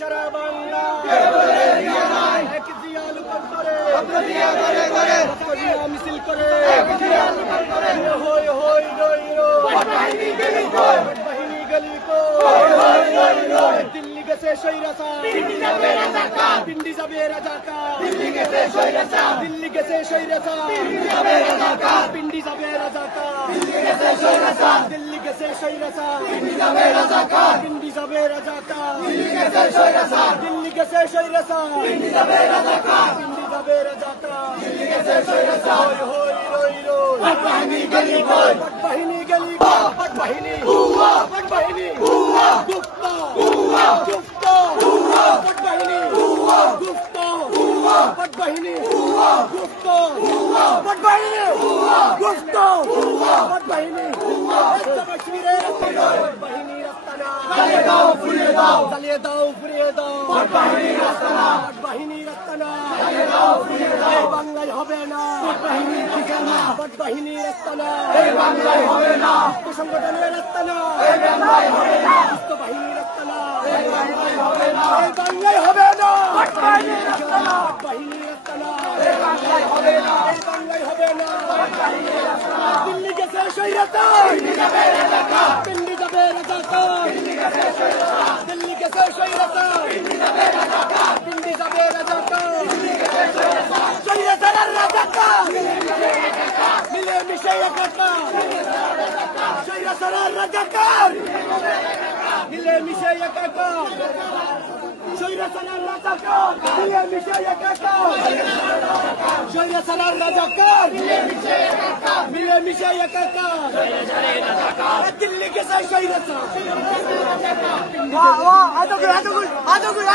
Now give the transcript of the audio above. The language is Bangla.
সারা বাংলা এক জিয়াল করে মিছিল করে হই হই রই বাহিনী গলি কো দিল্লি গেছে সৈরাসা পিন্ডি যাবে রাজাকার দিল্লি গেছে সৈরাসা পিন্ডি যাবে রাজাকার দিল্লি গেছে সৈরাসা পিন্ডি গেছে সৈরাসা পিন্ডি যাবে রাজাকার দিল্লি যাবে রাজাকার দিল্লি গেছে সৈরাসা পিন্ডি যাবে রাজাকার দিল্লি গেছে সৈরাসা হই হই রই বাহিনী গলি কই বাহিনী গুপ্তা বাহিনী গুপ্তা বাহিনী চালিয়ে দাও ফুরিয়ে দাও বাহিনী রাস্তানা বাংলায় হবে না বাহিনী রাস্তানা বাংলায় হবে না সংগঠনের রাস্তানা বাহিনী রাস্তানা বাংলায় হবে না বাহিনী রাস্তানা বাংলায় হবে না দিল্লি গেছে সৈরাসা পিন্ডি যাবে রাজাকার দিল্লি গেছে সৈরাসা পিন্ডি যাবে রাজাকার সৈরাসার রাজাকার মিলে মিশে একাকার সৈরাসার রাজাকার মিলে মিশে একাকার সৈরাসার রাজাকার মিলে মিশে একাকার সৈরাসার রাজাকার মিলে মিশে একাকার দিল্লি গেছে সৈরাসা আদগুল